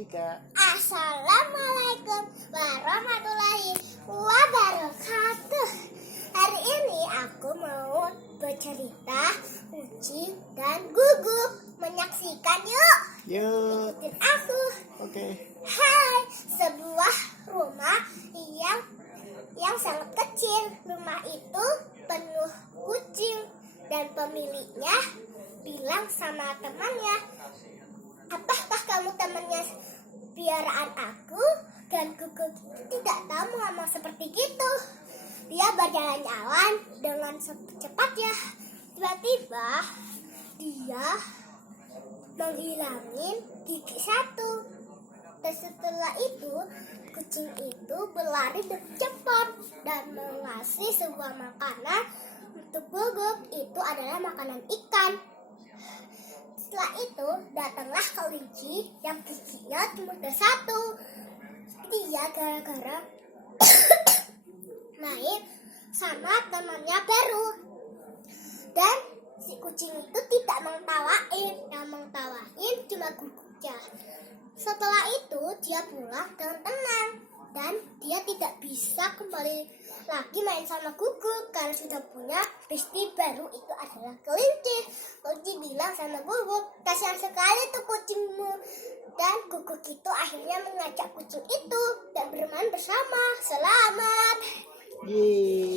Ika. Assalamualaikum warahmatullahi wabarakatuh. Hari ini aku mau bercerita Kucing dan Guguk. Menyaksikan yuk. Yuk. Ikutin aku. Oke. Hai, sebuah rumah yang sangat kecil. Rumah itu penuh kucing dan pemiliknya bilang sama temannya, "Apakah kamu temannya piaraan aku?" Dan Guguk tidak tahu ngomong seperti gitu. Dia berjalan-jalan dengan cepatnya. Tiba-tiba dia menghilangin gigi satu. Dan setelah itu kucing itu berlari lebih cepat dan mengasih sebuah makanan untuk Guguk. Itu adalah makanan ikan. Setelah itu datanglah kelinci yang giginya cuma ada satu. Dia gara-gara main sama temannya baru. Dan si kucing itu tidak mengetawain. Yang mengetawain cuma Guguknya. Setelah itu dia pulang dengan tenang. Dan dia tidak bisa kembali lagi main sama Guguk karena sudah punya bestie baru, itu adalah kelinci. Kelinci bilang sama Guguk, "Kasihan sekali tuh kucingmu." Dan Guguk itu akhirnya mengajak kucing itu dan bermain bersama. Selamat. Yeay.